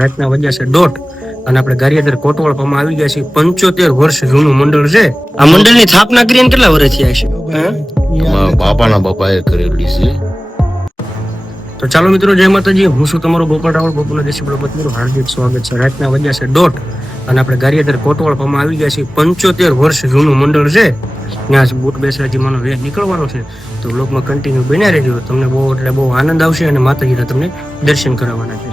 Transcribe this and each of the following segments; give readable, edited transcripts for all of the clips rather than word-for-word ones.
રાતના વાગ્યા છે 1:30 અને આપણે ગારિયાદર કોટવાળામાં આવી ગયા છીએ. 75 વર્ષ જૂનું મંડળ છે. આ મંડળની સ્થાપના કરીને કેટલા વર્ષ થયા છે? બાપાના બાપાએ કરેલી છે. તો ચાલો મિત્રો, જય માતાજી. હું છું તમારો ગોપાલ રાવળ, ગોપાલના દેશી બ્લોગમાં તમારું હાર્દિક સ્વાગત છે. રાતના વાગ્યા છે 1:30 અને આપણે ગારિયાદર કોટવાળામાં આવી ગયા છીએ. 75 વર્ષ જૂનું મંડળ છે. ત્યાં બુટ બેસરાજી માનો વેહ નીકળવાનો છે. તો બ્લોગમાં કન્ટિન્યુ બન્યા રહેજો. તમને બહુ આનંદ આવશે અને માતાજીના તમને દર્શન કરાવવાના છે.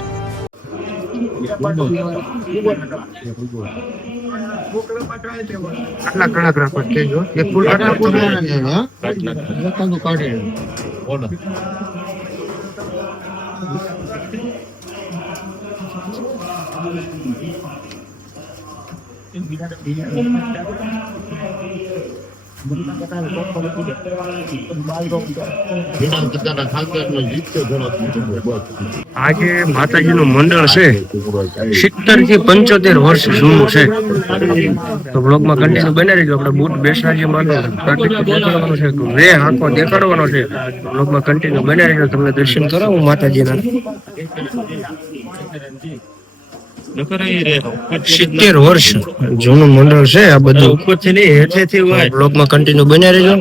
આટલા કડક રાખો કેજો એક ફૂલ આટલા ફૂલ કાઢે આજે માતાજીનું મંડળ છે 70 થી 75 વર્ષ જૂનું છે. તો બ્લોગમાં કન્ટિન્યુ બને રહેજો. આપણે બુટ બેસરાજી માનો દેખાડવાનો છે, વે આંખો દેખાડવાનો છે. બ્લોગમાં કન્ટિન્યુ બને રહેજો. તમને દર્શન કરાવું માતાજીના. 70 વર્ષ જૂનું મંડળ છે આ બધું. બ્લોગમાં કન્ટિન્યુ બન્યા રહેજો.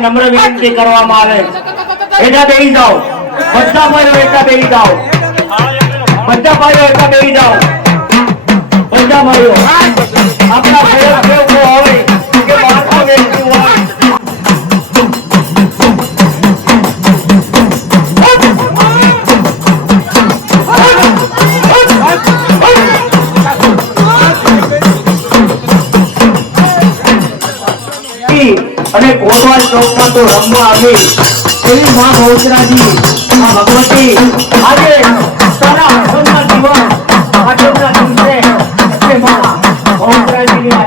નમ્ર વિનંતી કરવામાં આવે, એટા બેસી જાઓ. બધા ભાઈઓ એટા બેસી જાઓ. બધા ભાઈઓ એટા બેસી જાઓ. બધા ભાઈઓ આપણા સેવકો હોય કે માથા વેચતું હોય, અને કોટવાલ ચોકમાં તો રમવા આવી એવી માં બહુચરાજી, માં ભગવતી આજે તારા આશ્રમના દિવસ, આશ્રમના દિવસે એ માં બહુચરાજીની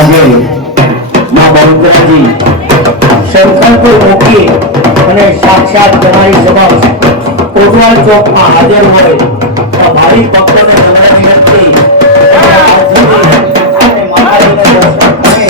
આજે માં બહુચરાજી સંકલ્પો મૂકી અને સાક્ષાત તમારી સમક્ષ કોટવાલ ચોકમાં હાજર હોય તો ભાવિક ભક્તોને નમ્ર વિનંતી અને માતાજીને દર્શન કરે.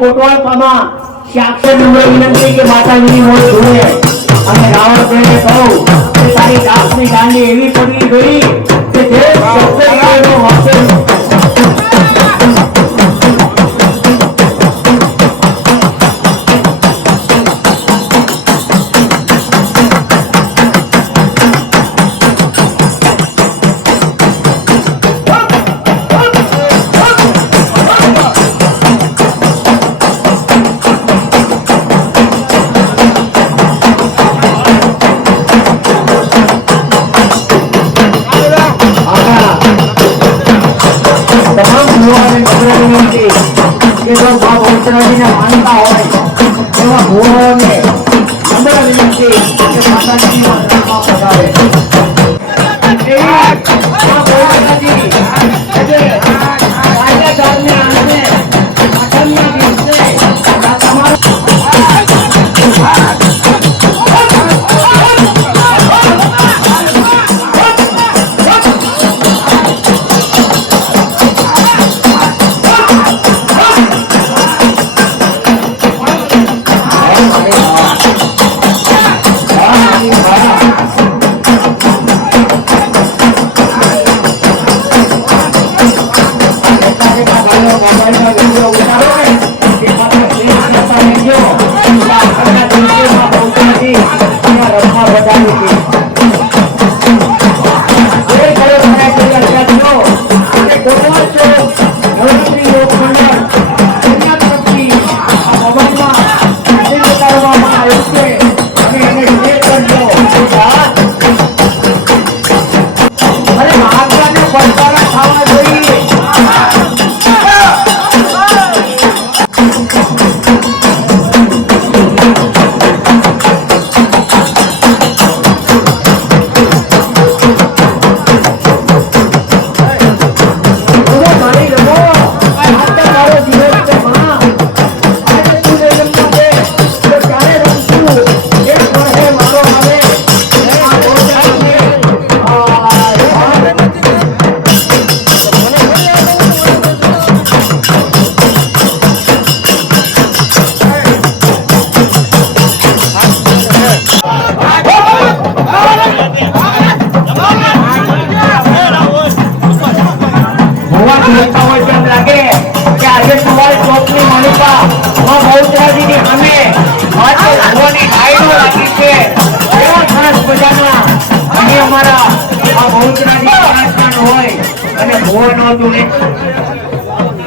કોટવાળપામાં સાક્ષર નમ્ર વિનંતી કે માતાજીની મોજ જુએ અને રાવણભાઈને કહું કે તારી દાસની દાંડી એવી પડવી જોઈએ કે જે શબ્દનો વાપર માનતા હોય એવા ભુવાઓને નમ્ર વિનંતી કે માતાજીની મંદિરમાં પધારે. કાયદાદારને આનંદે આઠમના દિવસે તમારો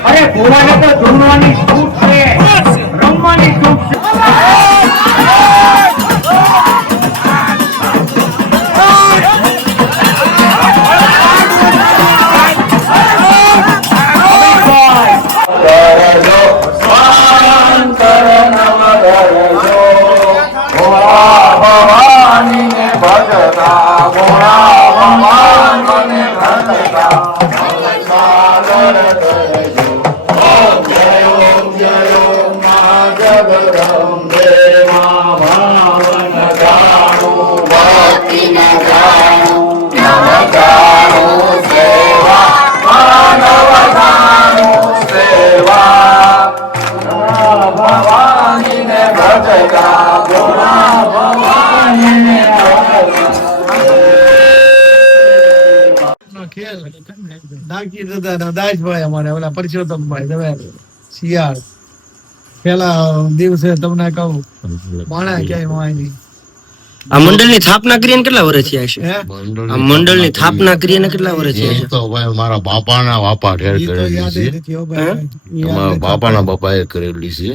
અરે ભુવાને તો ધૂળવાની છૂટ છે, રમવાની છૂટ છે. દાસભાઈ અમારે ઓલા પરસોત્તમભાઈ તમે શિયાળ પેલા દિવસે તમને કહું માણા ક્યાંય હોય નહીં. આ મંડળની સ્થાપના કરીને કેટલા વર્ષ થયા છે? હે? આ મંડળની સ્થાપના કરીને કેટલા વર્ષ થયા છે? તો ભાઈ મારા બાપાના બાપા ઠેર ઈ તો કરેલી યાદ છે. નથી હો ભાઈ. ઈ યાદ અમારા નથી. બાપાના બાપાએ કરેલી છે.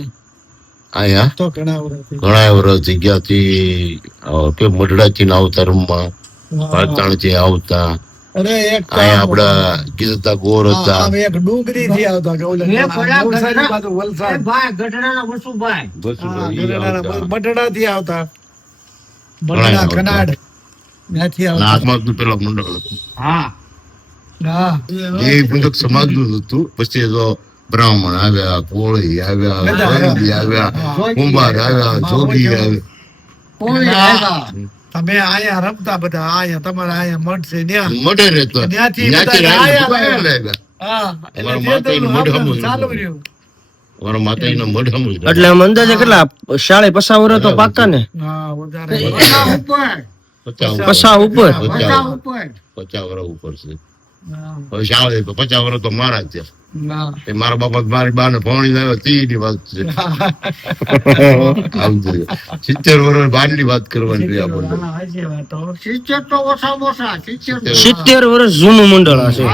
અહીંયા તો ઘણા વર્ષથી. ઘણા વર્ષ જગ્યાથી કે મઢડાથી આવતા રમવા, પાતાણથી આવતા. અરે એક તો અહીંયા આપડા કીધા ગોર હતા. આમ એક ડુંગરી થી આવતા કે ઓલા નવસારી બાજુ વલસાડ. બસ બટડા થી આવતા, બટડા કનાડ ત્યાંથી આવતા. હાથમાં પેલા મંડળ હતું. હા એ બંધક સમાજ નું હતું. પછી તો બ્રાહ્મણ આવ્યા, કોળી આવ્યા, વૈદી આવ્યા, કુંભાર આવ્યા, જોગી આવ્યા. તમે અહીંયા રમતા બધા, અહીંયા તમારે અહીંયા મઠ છે ત્યાં. મઢે રહેતો. ત્યાંથી ત્યાંથી બધા આયા આયા. આવ્યા. હા એટલે અમારા જે માતાનું તમને મઢ આપણને હમું ચાલુ હતું. રહ્યું. અમારા માતાજીના મોઢામાં જ એટલે આમ અંદાજે કેટલા 50 વર્ષ તો પાક્કા ને? હા વધારે 50 ઉપર. 50 વર્ષ ઉપર છે. હવે શાળે તો 50 વર્ષ તો મારા જ છે. ના એ મારા બાપા મારી બા ને ભણી લાવ્યો તીની વાત છે. આમ જોઈએ 70 વર્ષ બારની વાત કરવાની છે આપણને. ના, હાચી વાત હો. 70 વર્ષ જૂનું મંડળ હશે.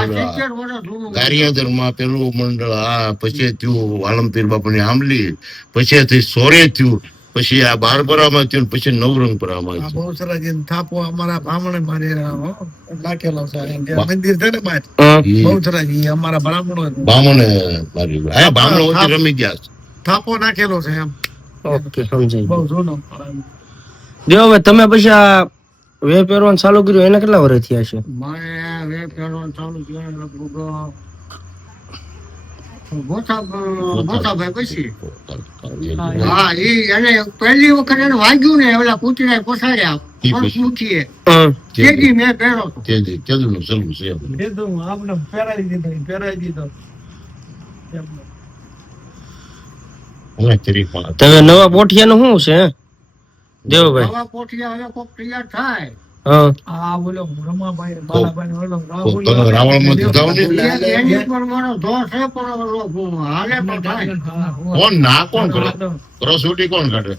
ગારિયાદરમાં પેલું મંડળ આ પછી થયું વાલમપીર બાપાની આંબલી, પછી સોરે થયું, પછી આ બારપરામાં થયું, પછી નવરંગપરામાં આ થયું. બહુ સરસ છે. થાપો અમારા બ્રાહ્મણે મારી નાખેલો છે એમ કે મંદિર છે ને બહાર હા. બહુ સરસ છે. અમારા બ્રાહ્મણો બામણે મારી આ બામણો વચ્ચે રમી ગયા છે. થાપો નાખેલો છે એમ ઓકે, સમજાઈ બહુ ગયું. જૂનો. દેવાભાઈ તમે પછી આ વે પહેરવાનું ચાલુ કર્યું એને કેટલા વર્ષ થયા છે? મારે વેબ કરવાનું ચાલુ થયું લગભગ ગોતાભાઈ પછી. હા એને પહેલી વખત એને વાગ્યું ને ઓલા કૂતરા પસાડ્યા પૂછીએ હા. તેથી મેં પહેરો હતો. તેજનું સલું છે એમ. કીધું આપણે પહેરાવી દીધો હમણાં તરી પણ તમે નવા પોઠિયાનું શું છે હે? દેવાભાઈ. નવા પોઠિયા હવે કોક તૈયાર થાય. હા. આ બોલો રમાભાઈ બાલાભાઈ ઓલો તમે રાવણમાં દીધા ને એની પણ મારો દોષ છે પણ ઓલો હાલે તો થાય. કોણ ના કોણ કરે? રસોટી કોણ કાઢે?